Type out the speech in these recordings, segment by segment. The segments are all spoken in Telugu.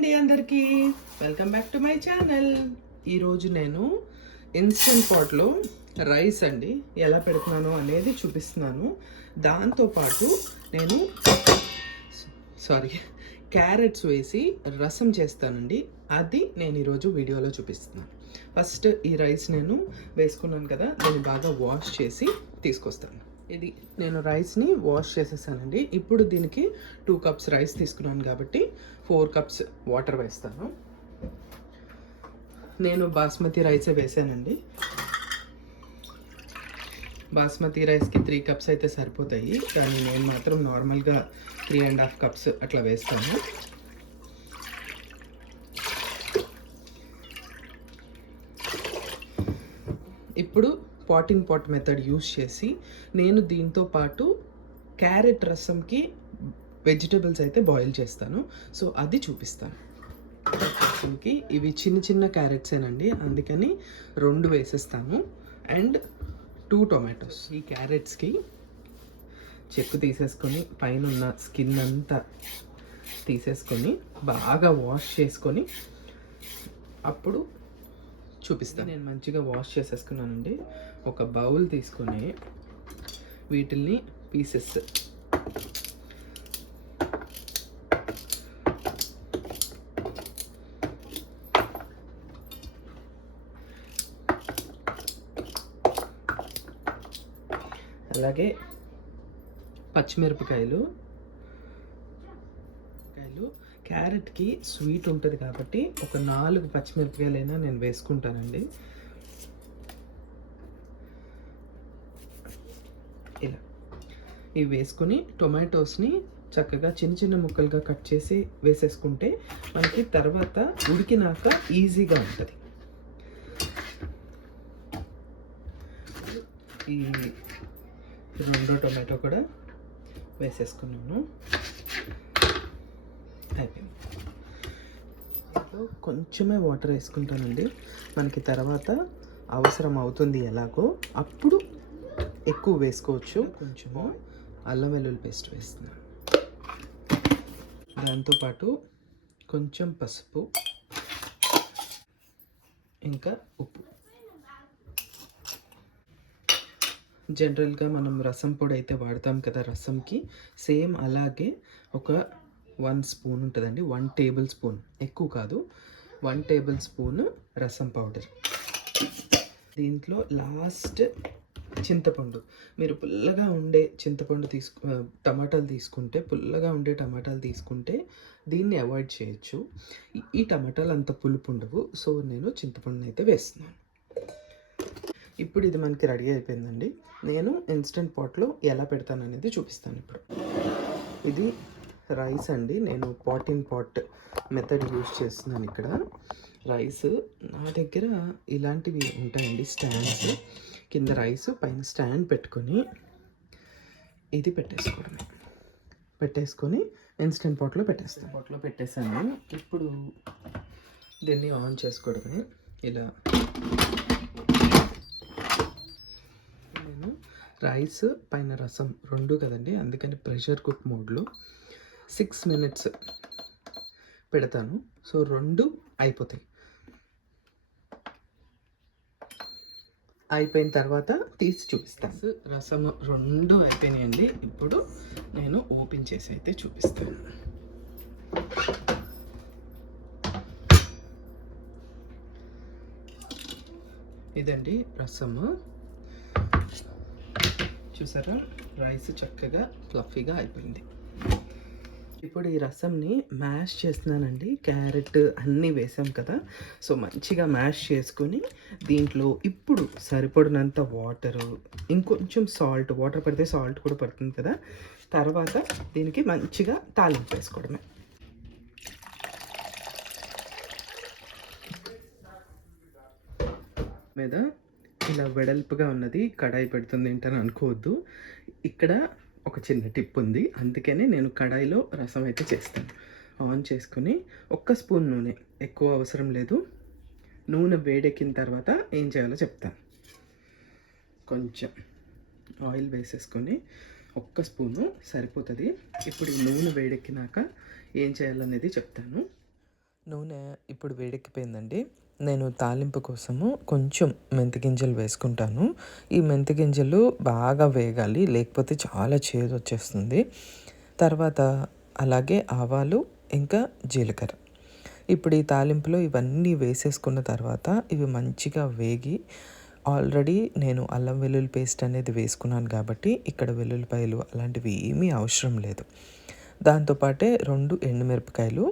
అండి అందరికీ welcome back to my channel. ఈరోజు నేను ఇన్స్టెంట్ పాట్లో రైస్ అండి ఎలా పెడుతున్నాను అనేది చూపిస్తున్నాను. దాంతోపాటు నేను క్యారెట్స్ వేసి రసం చేస్తానండి. అది నేను ఈరోజు వీడియోలో చూపిస్తున్నాను. ఫస్ట్ ఈ రైస్ నేను వేసుకున్నాను కదా, దాన్ని బాగా వాష్ చేసి తీసుకొస్తాను. ఇది నేను రైస్ని వాష్ చేసేసానండి. ఇప్పుడు దీనికి 2 కప్స్ రైస్ తీసుకున్నాను కాబట్టి 4 కప్స్ వాటర్ వేస్తాను. నేను బాస్మతి రైసే వేసానండి. బాస్మతి రైస్కి 3 కప్స్ అయితే సరిపోతాయి, కానీ నేను మాత్రం నార్మల్గా 3.5 కప్స్ అట్లా వేస్తాను. ఇప్పుడు పాటింగ్ పాట్ మెథడ్ యూస్ చేసి నేను దీంతో పాటు క్యారెట్ రసంకి వెజిటబుల్స్ అయితే బాయిల్ చేస్తాను. సో అది చూపిస్తాను. రసంకి ఇవి చిన్న చిన్న క్యారెట్సేనండి, అందుకని 2 వేసేస్తాను. And 2 tomatoes. ఈ క్యారెట్స్కి చెక్కు తీసేసుకొని పైన ఉన్న స్కిన్ అంతా తీసేసుకొని బాగా వాష్ చేసుకొని అప్పుడు చూపిస్తాను. నేను మంచిగా వాష్ చేసేసుకున్నానండి. ఒక బౌల్ తీసుకొని వీటిల్ని పీసెస్ అలాగే పచ్చిమిరపకాయలు. క్యారెట్కి స్వీట్ ఉంటుంది కాబట్టి ఒక 4 పచ్చిమిరపకాయలైనా నేను వేసుకుంటానండి. ఇలా ఇవి వేసుకొని టొమాటోస్ని చక్కగా చిన్న చిన్న ముక్కలుగా కట్ చేసి వేసేసుకుంటే మనకి తర్వాత ఉడికినాక ఈజీగా ఉంటుంది. ఈ 2 టొమాటో కూడా వేసేసుకున్నాను. అయిపోయింది. కొంచెమే వాటర్ వేసుకుంటానండి, మనకి తర్వాత అవసరం అవుతుంది ఎలాగో, అప్పుడు ఎక్కువ వేసుకోవచ్చు. కొంచెము అల్లం వెల్లుల్లి పేస్ట్ వేస్తున్నాను. దాంతోపాటు కొంచెం పసుపు, ఇంకా ఉప్పు. జనరల్గా మనం రసం పొడి అయితే వాడతాం కదా రసంకి, సేమ్ అలాగే ఒక 1 స్పూన్ ఉంటుందండి. 1 టేబుల్ స్పూన్, ఎక్కువ కాదు, 1 టేబుల్ స్పూన్ రసం పౌడర్. దీంట్లో లాస్ట్ చింతపండు. మీరు పుల్లగా ఉండే చింతపండు టమాటాలు తీసుకుంటే, పుల్లగా ఉండే టమాటాలు తీసుకుంటే దీన్ని అవాయిడ్ చేయొచ్చు. ఈ టమాటాలు అంత పులుపు ఉండవు, సో నేను చింతపండుని అయితే వేస్తున్నాను. ఇప్పుడు ఇది మనకి రెడీ అయిపోయిందండి. నేను ఇన్స్టెంట్ పాట్లో ఎలా పెడతాను అనేది చూపిస్తాను ఇప్పుడు. ఇది రైస్ అండి, నేను పాటింగ్ పాట్ మెథడ్ యూజ్ చేస్తున్నాను. ఇక్కడ రైస్ నా దగ్గర ఇలాంటివి ఉంటాయండి, స్టాండ్స్. కింద రైస్, పైన స్టాండ్ పెట్టుకొని ఇది పెట్టేసుకొని ఇన్స్టెంట్ పాట్లో పెట్టేసాను. ఇప్పుడు దీన్ని ఆన్ చేసుకోవడమే. ఇలా నేను రైస్ పైన రసం 2 కదండి, అందుకని ప్రెషర్ కుక్ మోడ్లో 6 minutes పెడతాను. సో 2 అయిపోతాయి. అయిపోయిన తర్వాత తీసి చూపిస్తాను. రసం 2 అయిపోయినాయండి. ఇప్పుడు నేను ఓపెన్ చేసి అయితే చూపిస్తాను. ఇదండి రసము. చూసారా, రైస్ చక్కగా ఫ్లఫీగా అయిపోయింది. ఇప్పుడు ఈ రసంని మ్యాష్ చేస్తున్నానండి. క్యారెట్ అన్నీ వేసాం కదా, సో మంచిగా మ్యాష్ చేసుకొని దీంట్లో ఇప్పుడు సరిపడినంత వాటరు, ఇంకొంచెం సాల్ట్, వాటర్ పడితే సాల్ట్ కూడా పడుతుంది కదా, తర్వాత దీనికి మంచిగా తాలింపు వేసుకోవడమే. మీద ఇలా వెడల్పుగా ఉన్నది కడాయి పెడుతుంది ఏంటని అనుకోవద్దు. ఇక్కడ ఒక చిన్న టిప్ ఉంది, అందుకనే నేను కడాయిలో రసం అయితే చేస్తాను. ఆన్ చేసుకొని 1 స్పూన్ నూనె, ఎక్కువ అవసరం లేదు. నూనె వేడెక్కిన తర్వాత ఏం చేయాలో చెప్తాను. కొంచెం ఆయిల్ వేసేసుకొని 1 స్పూను సరిపోతుంది. ఇప్పుడు ఈ నూనె వేడెక్కినాక ఏం చేయాలనేది చెప్తాను. నూనె ఇప్పుడు వేడెక్కిపోయిందండి. నేను తాలింపు కోసము కొంచెం మెంతి గింజలు వేసుకుంటాను. ఈ మెంతి గింజలు బాగా వేగాలి, లేకపోతే చాలా చేదొచ్చేస్తుంది. తర్వాత అలాగే ఆవాలు, ఇంకా జీలకర్ర. ఇప్పుడు ఈ తాలింపులో ఇవన్నీ వేసేసుకున్న తర్వాత ఇవి మంచిగా వేగి, ఆల్రెడీ నేను అల్లం వెల్లుల్లి పేస్ట్ అనేది వేసుకున్నాను కాబట్టి ఇక్కడ వెల్లుల్లిపాయలు అలాంటివి ఏమీ అవసరం లేదు. దాంతోపాటే 2 ఎండుమిరపకాయలు,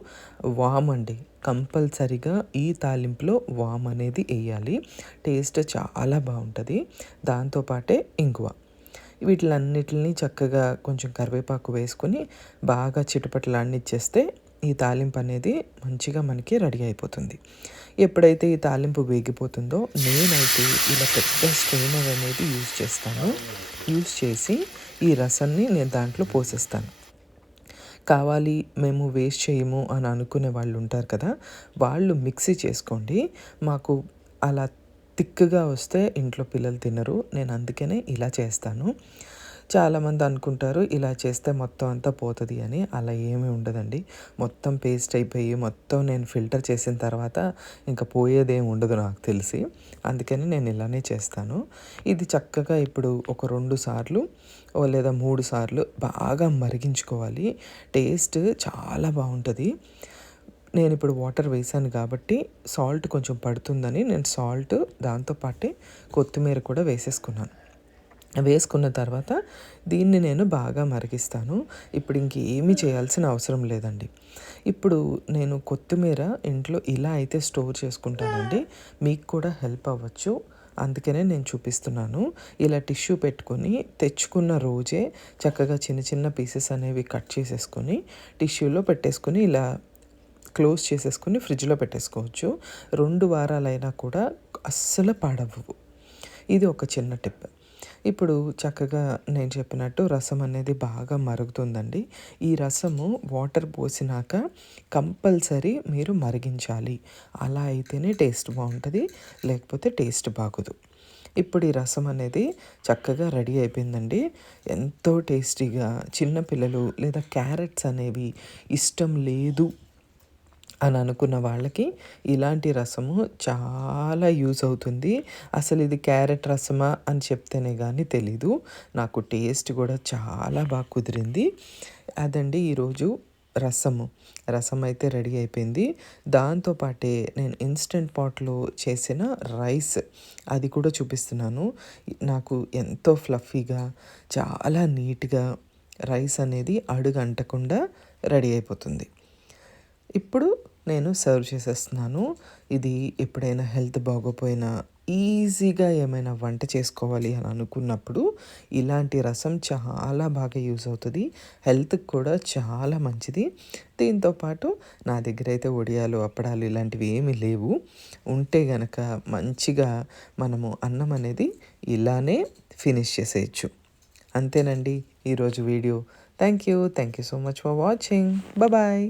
వామ్ అండి. కంపల్సరీగా ఈ తాలింపులో వామ్ అనేది ఎయ్యాలి. టేస్ట్ చాలా బావుంటది. దాంతోపాటే ఇంగువ. వీటిలన్నిటిని చక్కగా కొంచెం కరివేపాకు వేసుకొని బాగా చిటపటలాడనిచ్చేస్తే ఈ తాలింపు అనేది మంచిగా మనకి రెడీ అయిపోతుంది. ఎప్పుడైతే ఈ తాలింపు వేగిపోతుందో నేనైతే ఇలా పెద్ద స్ట్రెయినర్ అనేది యూజ్ చేస్తాను. యూజ్ చేసి ఈ రసాన్ని నేను దాంట్లో పోసేస్తాను. కావాలి మేము వేస్ట్ చేయము అని అనుకునే వాళ్ళు ఉంటారు కదా, వాళ్ళు మిక్సీ చేసుకోండి. మాకు అలా థిక్‌గా వస్తే ఇంట్లో పిల్లలు తినరు. నేను అందుకనే ఇలా చేస్తాను. చాలామంది అనుకుంటారు ఇలా చేస్తే మొత్తం అంతా పోతది అని. అలా ఏమీ ఉండదండి. మొత్తం పేస్ట్ అయిపోయి మొత్తం నేను ఫిల్టర్ చేసిన తర్వాత ఇంక పోయేదేం ఉండదు నాకు తెలిసి. అందుకని నేను ఇలానే చేస్తాను. ఇది చక్కగా ఇప్పుడు ఒక 2 సార్లు లేదా 3 సార్లు బాగా మరిగించుకోవాలి. టేస్ట్ చాలా బావుంటది. నేనిప్పుడు వాటర్ వేశాను కాబట్టి సాల్ట్ కొంచెం పడుతుందని నేను సాల్ట్ దాంతో పాటే కొత్తిమీర కూడా వేసేసుకున్నాను. వేసుకున్న తర్వాత దీన్ని నేను బాగా మరిగిస్తాను. ఇప్పుడు ఇంకేమీ చేయాల్సిన అవసరం లేదండి. ఇప్పుడు నేను కొత్తిమీర ఇంట్లో ఇలా అయితే స్టోర్ చేసుకుంటానండి. మీకు కూడా హెల్ప్ అవ్వచ్చు. అందుకనే నేను చూపిస్తున్నాను. ఇలా టిష్యూ పెట్టుకొని తెచ్చుకున్న రోజే చక్కగా చిన్న చిన్న పీసెస్ అనేవి కట్ చేసేసుకొని టిష్యూలో పెట్టేసుకొని ఇలా క్లోజ్ చేసేసుకొని ఫ్రిడ్జ్‌లో పెట్టేసుకోవచ్చు. 2 వారాలైనా కూడా అస్సలు పాడవ్వవు. ఇది ఒక చిన్న టిప్. ఇప్పుడు చక్కగా నేను చెప్పినట్టు రసం అనేది బాగా మరుగుతుందండి. ఈ రసము వాటర్ పోసినాక కంపల్సరీ మీరు మరిగించాలి. అలా అయితేనే టేస్ట్ బావుంటది. లేకపోతే టేస్ట్ బాగోదు. ఇప్పుడు ఈ రసం అనేది చక్కగా రెడీ అయిపోయిందండి. ఎంతో టేస్టీగా చిన్న పిల్లలు లేదా క్యారెట్స్ అనేవి ఇష్టం లేదు అని అనుకున్న వాళ్ళకి ఇలాంటి రసము చాలా యూజ్ అవుతుంది. అసలు ఇది క్యారెట్ రసమా అని చెప్తేనే గానీ తెలీదు. నాకు టేస్ట్ కూడా చాలా బాగా కుదిరింది. అదండి ఈరోజు రసము. రసం అయితే రెడీ అయిపోయింది. దాంతో పాటే నేను ఇన్‌స్టంట్ పాట్‌లో చేసిన రైస్ అది కూడా చూపిస్తున్నాను. నాకు ఎంతో ఫ్లఫీగా చాలా నీట్‌గా రైస్ అనేది అడుగు అంటకుండా రెడీ అయిపోతుంది. ఇప్పుడు నేను సర్వ్ చేసేస్తున్నాను. ఇది ఎప్పుడైనా హెల్త్ బాగోపోయినా, ఈజీగా ఏమైనా వంట చేసుకోవాలి అని అనుకున్నప్పుడు ఇలాంటి రసం చాలా బాగా యూజ్ అవుతది. హెల్త్‌కి కూడా చాలా మంచిది. దీంతో పాటు నా దగ్గరైతే వడియాలు, అప్పడాలు ఇలాంటివి ఏమీ లేవు. ఉంటే గనక మంచిగా మనము అన్నం అనేది ఇలానే ఫినిష్ చేసేయొచ్చు. అంతేనండి ఈరోజు వీడియో. Thank you. Thank you so much for watching. Bye.